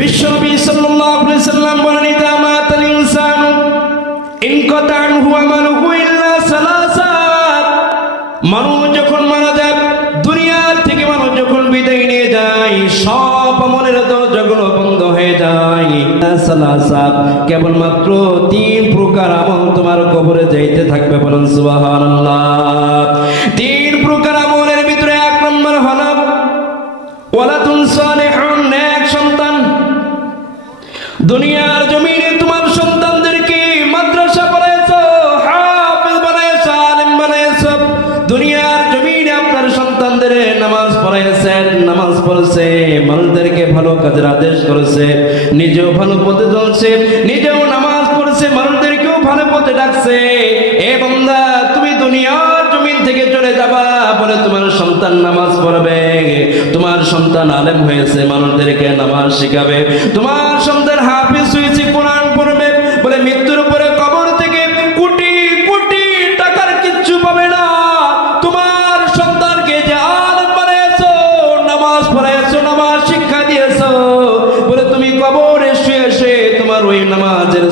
বিশ্বনবী সাল্লাল্লাহু আলাইহি সাল্লাম বলেন, ইদা মাতাল ইনসানু ইনকাতা আনহু আমালুহু ইল্লা সালাসা। মানুষ যখন মারা যায়, দুনিয়ার থেকে মানুষ যখন বিদায় নিয়ে যায়, সব আমলের দরজাগুলো বন্ধ হয়ে যায়। সালাসা, কেবলমাত্র তিন প্রকার আমল তোমার কবরে যাইতে থাকবে বলেন, সুবহানাল্লাহ। তিন পড়ছে মানুষদেরকে ভালো কাজের আদেশ করেছে, নিজেও ভালো পথে চলছে, নিজেও নামাজ পড়েছে, মানুষদেরকেও ভালো পথে ডাকছে। এ বন্ধা তুমি দুনিয়ার জমিন থেকে চলে যাবা বলে তোমার সন্তান নামাজ পড়বে। তোমার সন্তান আলেম হয়েছে, মানুষদেরকে নামাজ শিখাবে। তোমার সন্তান হাফিজ হয়েছে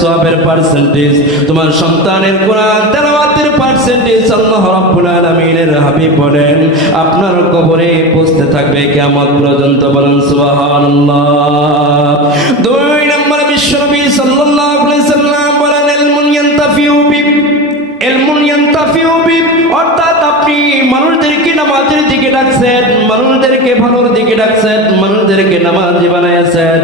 সবের পার্সেন্টেজ তোমার সন্তানের কোরআন তেলাওয়াতের পার্সেন্টেজ আল্লাহ রাব্বুল আলামিনের হাবিব বলেন। আপনার কবরে পৌঁছতে থাকবে কিয়ামত পর্যন্ত বলেন সুবহানাল্লাহ। দুই নম্বর বিশ্বনবী সাল্লাল্লাহু মানুষদেরকে ভালোর দিকে ডাকছেন, মানুষদেরকে নামাজি বানাইছেন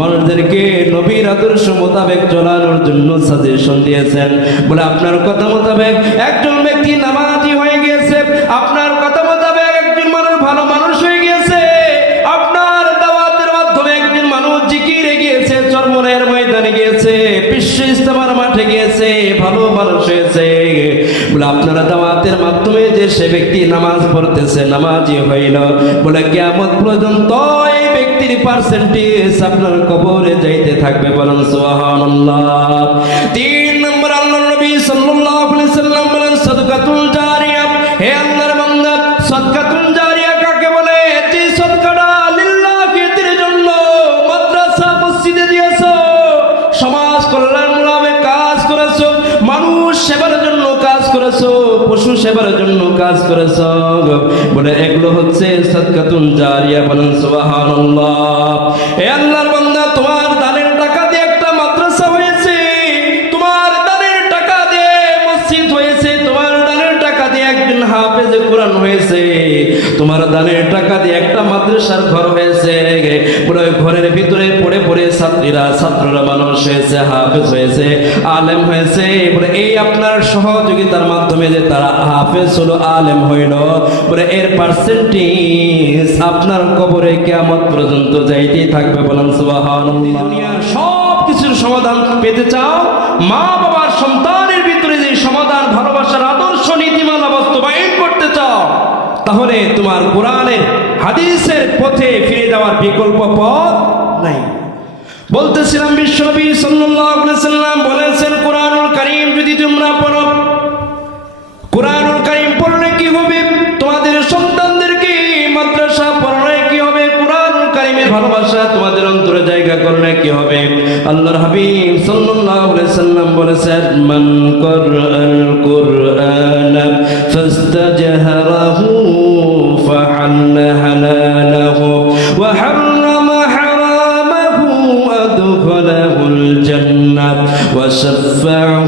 মানুষদেরকে নবীর আদর্শ মোতাবেক চলানোর জন্য সাজেশন দিয়েছেন। বলে আপনার কথা মোতাবেক একজন ব্যক্তি নামাজি হয়ে গিয়েছে, আপনার কথা মোতাবেক একজন মানুষ ভালো মানুষ হয়ে গিয়েছে, আপনার দাওয়াতের মাধ্যমে একজন মানুষ জিকিরে গিয়েছে চরমনের ময়দানে গিয়েছে বিশ্ব ইস্তেমার মাঠে গিয়েছে, ভালো মানুষ হয়েছে। বলে আপনারা দাওয়াতের মাধ্যমে যে সে ব্যক্তি নামাজ পড়তেছে নামাজি হইল বলে কেমন পর্যন্ত এই ব্যক্তির পার্সেন্টেজ আপনার কবরে যাইতে থাকবে বলেন তিন নম্বর আল্লাহ নবী সাল্লাম সেবার জন্য কাজ করেছ বলে, এগুলো হচ্ছে সদকাতুন জারিয়া বলেন, সুবহানাল্লাহ। হে আল্লাহর বান্দা, তোমার দানের টাকা দিয়ে একটা মাদ্রাসা হয়েছে। তোমার দানের টাকা দিয়ে মসজিদ হয়েছে। তোমার দানের টাকা দিয়ে একজন হাফেজে কোরআন হয়েছে। তোমার দানের টাকা দিয়ে একটা মাদ্রাসার ঘর ছাত্রীরা ছাত্ররা মানুষ হয়েছে হাফেজ হয়েছে, আলেম হয়েছে। বলে এই আপনার সহযোগিতার মাধ্যমে যে তারা হাফেজ হলো, আলেম হইল বলে এর পার্সেন্টেজ আপনার কবরে কেমন পর্যন্ত যাইতেই থাকবে বলেন দুনিয়ার সব কিছুর সমাধান পেতে চাও মা বাবার সন্তানের ভিতরে যে সমাধান, ভালোবাসার আদর্শ নীতিমালা বাস্তবায়ন করতে চাও, তাহলে তোমার কোরআনের, হাদিসের পথে ফিরে যাওয়ার বিকল্প পথ নাই। বলতেছিলাম, বিশ্বনবী সাল্লাম বলেছেন, কোরআনুল কারীম যদি তোমরা পড়ো, কোরআনুল কারীম পড়লে কি হবে? তোমাদের সন্তানদেরকে মাদ্রাসা পড়লে কি হবে? কোরআনুল কারীমের ভালোবাসা তোমাদের অন্তরে জায়গা করলে কি হবে? আল্লাহর হাবিব সাল্লাল্লাহু আলাইহি সাল্লাম বলেছেন, মান করাল কুরআন ফাস্তাজহারাহু ওয়া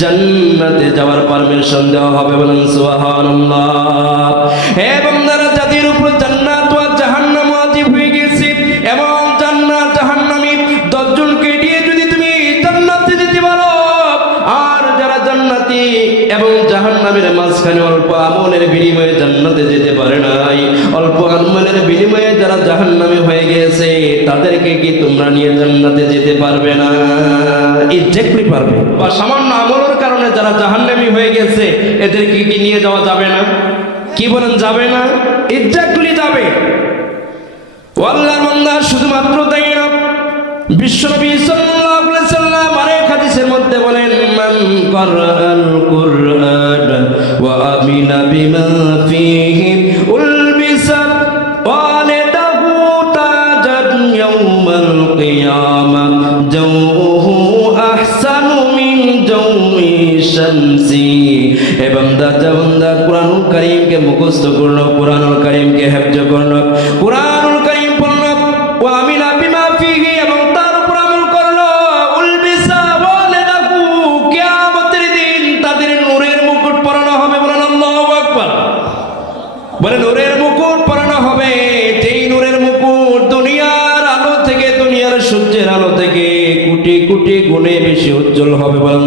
জান্নাতে যাওয়ার পারমিশন দেওয়া হবে বলেন সুবহানাল্লাহ। হে বান্দারা, জাতির উপর জান্নাত ওয়া জাহান্নাম ওয়াজিব হয়ে গেছে এবং জান্নাত, জাহান্নামী দশজনকে দিয়ে যদি তুমি জান্নাতে যেতে পারো, আর যারা জান্নাতি এবং জাহান্নামের মাঝখানে অল্প আমলের বিনিময়ে জান্নাতে যেতে পারে নাই আমলের বিনিময়ে যারা জাহান্নামে হয়ে গেছে তাদেরকে কি তোমরা নিয়ে জান্নাতে যেতে পারবে না? এক্স্যাক্টলি পারবে। বা সামান্য আমলের কারণে যারা জাহান্নামী হয়ে গেছে, এদেরকে কি নিয়ে যাওয়া যাবে না? কি বলেন যাবে না? এক্স্যাক্টলি যাবে। শুধুমাত্র তাই না, বিশ্বনবী সাল্লাল্লাহু আলাইহি সাল্লাম আরেক হাদিসের মধ্যে বলেন, মান কারাআল কুরআন ওয়া আমিনা বিমা ফীহি শামসি। এ বান্দা বান্দা, কুরআনুল কারীমকে মুখস্থ করল, কুরআনুল কারীমকে হেফজ করল, কুরআনুল কারীম পড়ল ওয়া আমিনা বিমা ফীহি এবং তার উপর আমল করল, উলবিসা ওয়ালিদাহু কিয়ামতের দিন তাদের নূরের মুকুট পরানো হবে বলেন আল্লাহু আকবার। বলে, নূরের মুকুট পরানো হবে, যেই নূরের মুকুট দুনিয়ার আলো থেকে, দুনিয়ার সূর্যের আলো থেকে কোটি কোটি গুণে বেশি উজ্জ্বল হবে বলেন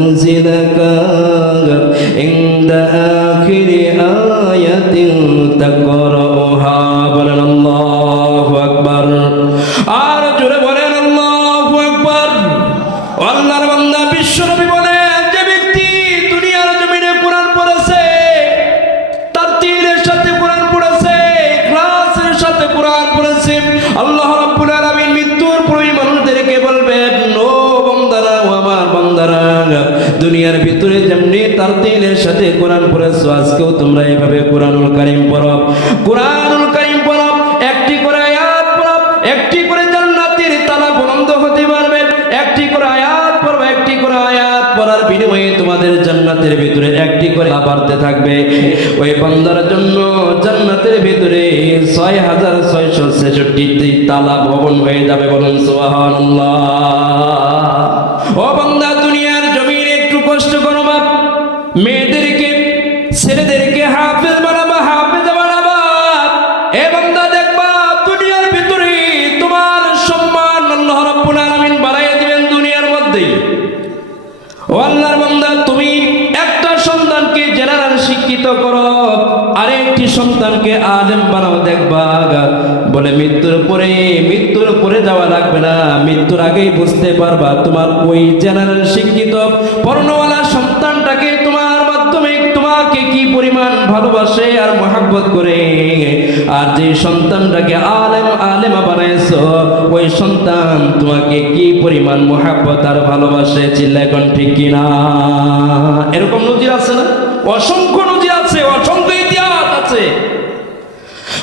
সাথে কোরআন পড়েছো, আজকেও তোমরা এভাবে কোরআনুল কারীম পড়ো। কোরআনুল কারীম পড়ো, একটি করে আয়াত পড়ো, একটি করে জান্নাতের তালা বন্ধ হতে পারবে। একটি করে আয়াত পড়বে একটি করে আয়াত পড়ার বিনিময়ে তোমাদের জান্নাতের ভিতরে একটি করে বাড়তে থাকবে। ওই বান্দার জন্য জান্নাতের ভিতরে ছয় হাজার ছয়শো ছেষট্টি তালা ভবন হয়ে যাবে বলুন, সুবহানাল্লাহ। ও বান্দা এ বান্দা দেখবা, দুনিয়ার ভিতরে তোমার সম্মান আল্লাহ রাব্বুল আলামিন বাড়াইয়া দিবেন দুনিয়ার মধ্যেই ও আল্লাহর বান্দা, তুমি একটা সন্তানকে জেনারেল শিক্ষিত করো, আরেকটি সন্তানকে আলেম বানাও, দেখবা বলে মৃত্যুর পরে মৃত্যুর পরে যাওয়া লাগবে না, মৃত্যুর আগেই বুঝতে পারবা, তোমার ওই জেনারেল শিক্ষিত পর্ণওয়ালা সন্তানটাকে তোমার মাধ্যমে তোমাকে কি পরিমাণ ভালোবাসে আর মহাব্বত করে? আর যে সন্তানটাকে আলেম, আলেমা বানাইছো, ওই সন্তান তোমাকে কি পরিমাণ মহাব্বত আর ভালোবাসে চিল্লা এখন ঠিক কিনা? এরকম নজির আছে না? অসংখ্য নজির আছে, অসংখ্য ইতিহাস আছে।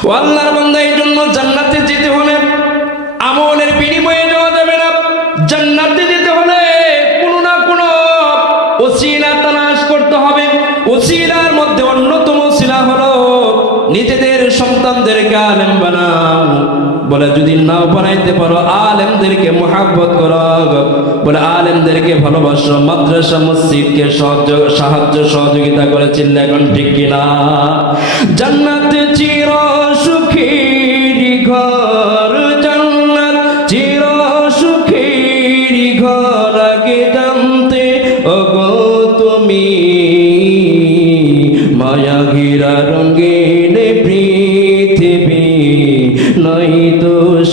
ও আল্লাহর বান্দা এই জন্য জান্নাতে যেতে হলে আমলের বিনিময়ে যাওয়া যাবে না। জান্নাতে সন্তানদেরকে আলেম বানাও। বলে, যদি নাও বানাইতে পারো, আলেমদেরকে মোহাব্বত করো। বলে, আলেমদেরকে ভালোবাসো। মাদ্রাসা মসজিদকে সাহায্য সহযোগিতা করে চিল্লা এখন ঠিক কিনা? জান্নাতে চির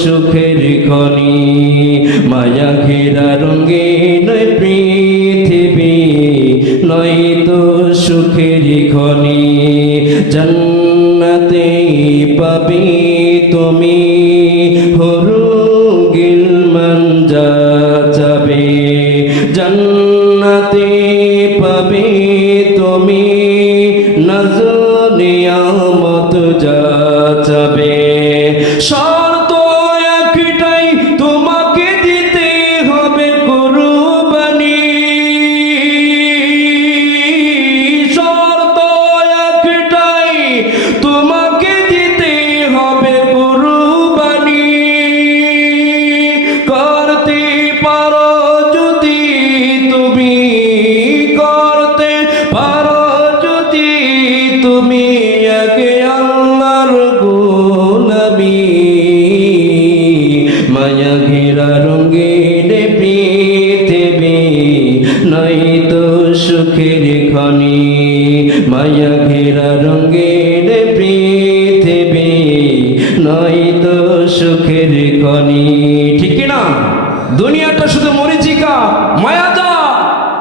সুখের খনি মায়া ঘেরা রঙিন পৃথিবী নয় তো সুখের খনি জন্নতে পাবি।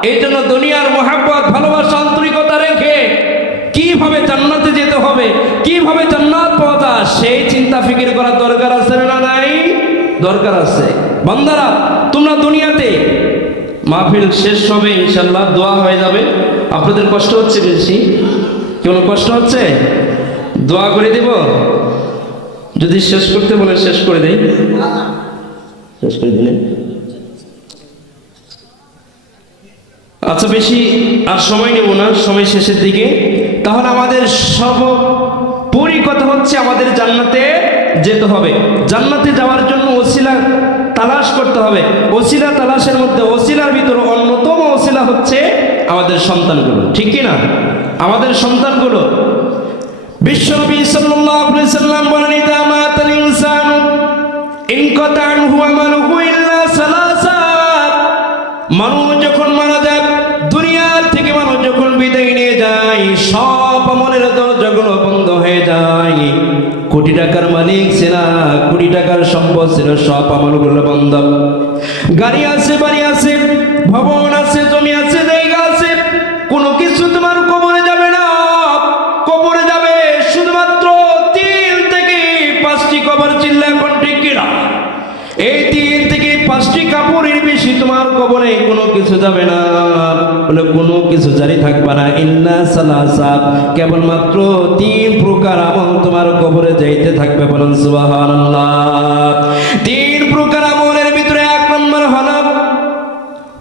এই জন্য দুনিয়ার মোহাব্বত, ভালোবাসা, আন্তরিকতা রেখে কীভাবে জান্নাতে যেতে হবে, কীভাবে জান্নাত পাওয়া সেই চিন্তা ফিকির করার দরকার আছে না নাই? দরকার আছে। বান্দারা, তোমরা দুনিয়াতে মাহফিল শেষ হবে ইনশাল্লাহ দোয়া হয়ে যাবে। আপনাদের কষ্ট হচ্ছে বেশি? কোনো কষ্ট হচ্ছে? দোয়া করে দেব? যদি শেষ করতে বলে শেষ করে দেই। শেষ করে দিলেন? আচ্ছা বেশি আর সময় নেব না, সময় শেষের দিকে। তাহলে আমাদের সব পুরি কথা হচ্ছে আমাদের জান্নাতে যেতে হবে। জান্নাতে যাওয়ার জন্য ওসিলা তালাশ করতে হবে। ওসিলা তালাশের মধ্যে, ওসিলার ভিতরে অন্যতম ওসিলা হচ্ছে আমাদের সন্তানগুলো। ঠিক কি না? আমাদের সন্তানগুলো। বিশ্বনবী সাল্লাল্লাহু আলাইহি সাল্লাম বলেন মাতাল আনহু আমালুহু ইল্লা সালাসা। মানুষ সব আমলের দরজাগুলো বন্ধ হয়ে যায়। কোটি টাকার মালিক ছিল কোটি টাকার সম্পদ ছিল সব আমলগুলো বন্ধ। গাড়ি আছে, বাড়ি থাকবে না। ইল্লা সালাসা কেবলমাত্র তিন প্রকার আমল তোমার কবরে যাইতে থাকবে বলেন সুবহানাল্লাহ। তিন প্রকার আমলের ভিতরে এক নম্বর হল,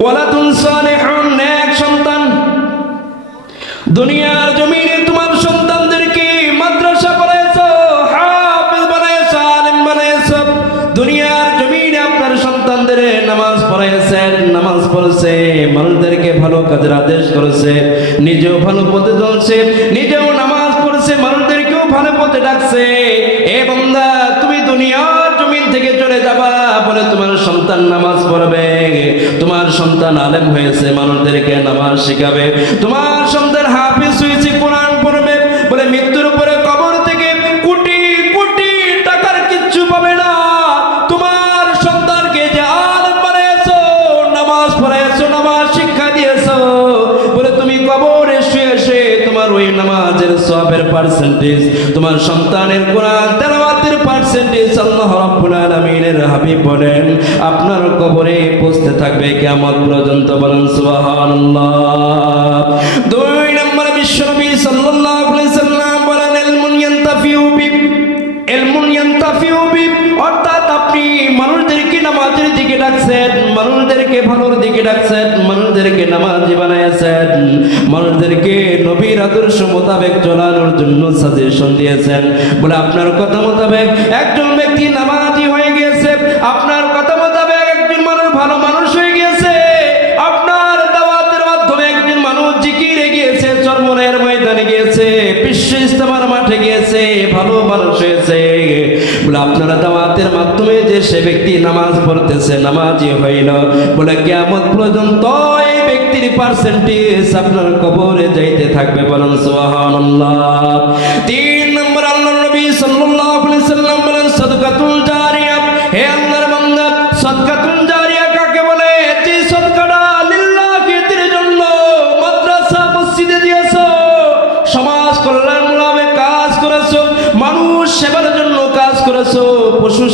ওয়ালাতুন সালিহুন সন্তান। দুনিয়ার জমিনে তোমার সন্তানদেরকে মাদ্রাসা বানাইছো, হাফেজ বানাইছো, আলেম বানাইছো। দুনিয়ার জমিনে আপনার সন্তানদের নামাজ পড়াইছেন, নামাজ পড়ছে, মানুষদেরকে ভালো কাজের আদেশ করেছে। নিজেও ভালো পথে চলছে, নিজেও নামাজ পড়ছে, মানুষদেরকেও ভালো পথে ডাকছে। এ বন্ধা তুমি দুনিয়ার জমিন থেকে চলে যাবা বলে তোমার সন্তান নামাজ পড়বে। তোমার সন্তান আলেম হয়েছে, মানুষদেরকে নামাজ শেখাবে। তোমার সন্তান পার্সেন্টেজ তোমার সন্তানের কোরআন তেলাওয়াতের পার্সেন্টেজ আল্লাহ রাব্বুল আলামিনের হাবিব বলেন, আপনার কবরে পৌঁছতে থাকবে কিয়ামত পর্যন্ত বলেন সুবহানাল্লাহ। দিকে ডাকছেন, মানুষদেরকে ভালোর দিকে ডাকছেন, মানুষদেরকে নামাজি বানাইছেন মানুষদেরকে নবীর আদর্শ মোতাবেক চলানোর জন্য সাজেশন দিয়েছেন। বলে আপনার কথা মোতাবেক একজন ব্যক্তি নামাজি মাধ্যমে যে সে ব্যক্তি নামাজ পড়তেছে নামাজি হইল। বলে কেমন পর্যন্ত ব্যক্তির পার্সেন্টেজ আপনার কবরে যাইতে থাকবে বলেন তিন নম্বর আল্লাহ নবী সাল্লাল্লাহু আলাইহি জারিয়া। হে আল্লাহর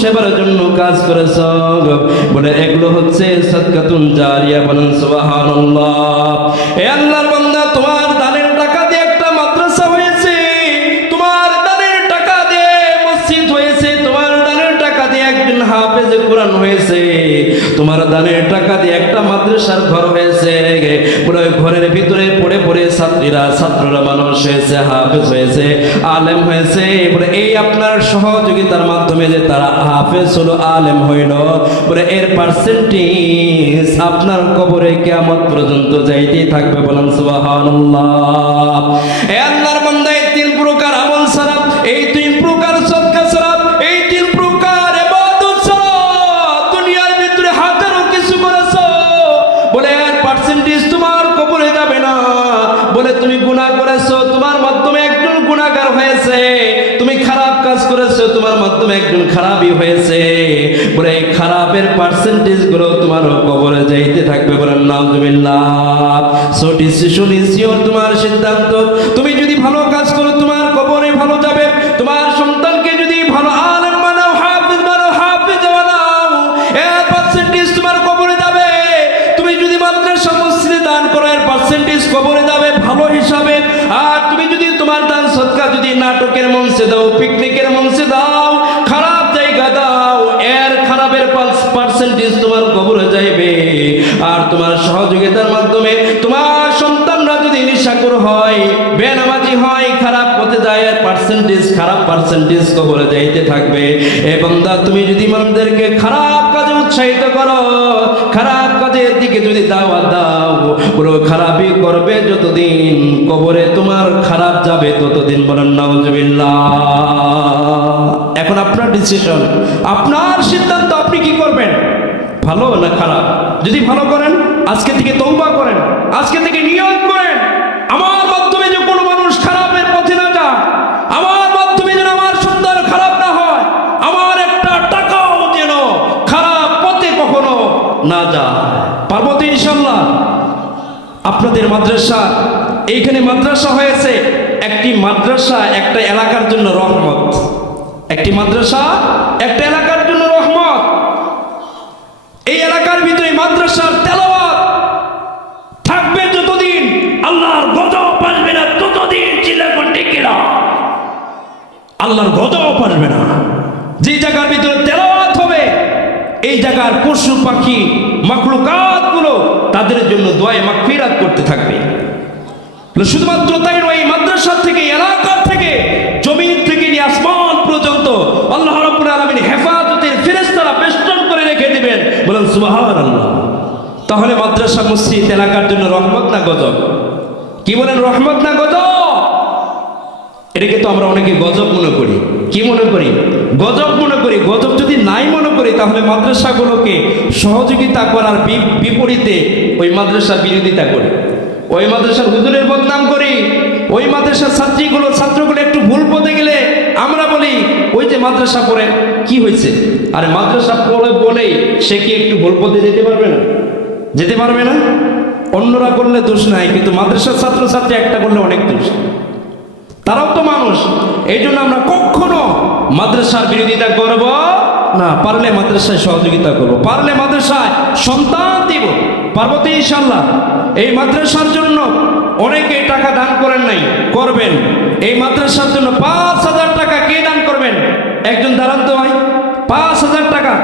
সেবার জন্য কাজ করেছ। বলে এগুলো হচ্ছে সদকাতুন জারিয়া বলেন সুবহানাল্লাহ। হে আল্লাহর তোমার দানের টাকা দিয়ে একটা মাদ্রাসার ঘর হয়েছে পুরো ঘরের ভিতরে পড়ে পড়ে ছাত্রীরা, ছাত্ররা মানুষ হয়েছে, হাফেজ হয়েছে, আলেম হয়েছে। এই আপনার সহযোগিতার মাধ্যমে যে তারা হাফেজ হলো, আলেম হইল বলে এর পার্সেন্টেজ আপনার কবরে কেমন পর্যন্ত যাইতেই থাকবে বলেন এ আল্লাহর বান্দা এই তিন প্রকার আমল ছাড়া এই তিন প্রকার খারাপের পার্সেন্টেজগুলো তোমার কবরে যাইতে থাকবে তোমার সিদ্ধান্ত। তুমি যদি ভালো কাজ করো, তোমার কবরে ভালো যাবে। তোমার সন্তানকে যদি ভালো তোমার যাবে। তুমি যদি দান পার্সেন্টেজ যাবে ভালো হিসাবে। আর তুমি যদি তোমার সৎকার যদি নাটকের মঞ্চে দাও পিকনিকের মঞ্চে দাও পার্সেন্টেজ তোমার কবরে যাইবে। আর তোমার সহযোগিতার মাধ্যমে তোমার সন্তানরা যদি হয়, বেনামাজি হয়, খারাপ পথে যায় এর পার্সেন্টেজ খারাপ পার্সেন্টেজ কবরে যাইতে থাকবে। এবং দা তুমি যদি মানুষদেরকে খারাপ কাজে উৎসাহিত করো, খারাপ কাজের দিকে যদি দাওয়াত দাও, পুরো খারাপই করবে যতদিন, কবরে তোমার খারাপ যাবে ততদিন বলেন নাউজুবিল্লাহ। এখন আপনার ডিসিশন আপনার সিদ্ধান্ত ভালো না খারাপ? যদি ভালো করেন, আজকে থেকে তৌবা করেন, আজকে থেকে নিয়োগ করেন। আমার মাধ্যমে যে কোনো মানুষ খারাপের পথে না যায়, আমার মাধ্যমে যেন আমার সুন্দর খারাপ না হয়, আমার একটা টাকাও যেন খারাপ পথে কখনো না যায়। পারব ইনশাল্লাহ আপনাদের মাদ্রাসা, এইখানে মাদ্রাসা হয়েছে, একটি মাদ্রাসা একটা এলাকার জন্য রহমত। একটি মাদ্রাসা, একটা রহমত এই এলাকার ভিতরে মাদ্রাসার তেলাওয়াত থাকবে যতদিন, আল্লাহর গজব আসবে না, ততদিন চিল্লাখন টিকিরা আল্লাহর গজব আসবে না। যে জায়গার ভিতরে তেলাওয়াত হবে, এই জায়গার পশু পাখি মাকলুকাতগুলো তাদের জন্য দোয়ায় মাগফিরাত করতে থাকবে। শুধুমাত্র তাই নয়, এই মাদ্রাসা থেকে এলাকা থেকে জমিন থেকে নিয়ে আসমান পর্যন্ত আল্লাহ রাব্বুল আলামিন হেফাজতের ফেরেশতারা বেষ্টন করে রেখে দিবেন বলেন, সুবহানাল্লাহ। তাহলে মাদ্রাসা, মসজিদ, এলাকার জন্য রহমত না গজব? কি বলেন, রহমত না গজব? এটাকে তো আমরা অনেকে গজব মনে করি। কি মনে করি? গজব মনে করি। গজব যদি নাই মনে করি, তাহলে মাদ্রাসাগুলোকে সহযোগিতা করার বিপরীতে ওই মাদ্রাসা বিরোধিতা করি। ওই মাদ্রাসার হুজুরের বদনাম করি। ওই মাদ্রাসার ছাত্রীগুলো, ছাত্রগুলো একটু ভুল পথে গেলে আমরা বলি যে মাদ্রাসা পড়ে, কি হয়েছে? আরে মাদ্রাসা পড়ে বলেই সে কি একটু ভুল পথে যেতে পারবে না? যেতে পারবে না? অন্যরা করলে দোষ নাই, কিন্তু মাদ্রাসার ছাত্রছাত্রী একটা করলে অনেক দোষ। তারাও তো মানুষ এই জন্য আমরা কখনো মাদ্রাসার বিরোধিতা করব না, পারলে মাদ্রাসায় সহযোগিতা করব, পারলে মাদ্রাসায় সন্তান দিব পার্বতী ইনশাল্লাহ এই মাদ্রাসার জন্য অনেকে টাকা দান করেন নাই, করবেন। এই মাদ্রাসার জন্য পাঁচ হাজার টাকা কে দান করবেন একজন দাঁড়ান তো ভাই পাঁচ হাজার টাকা।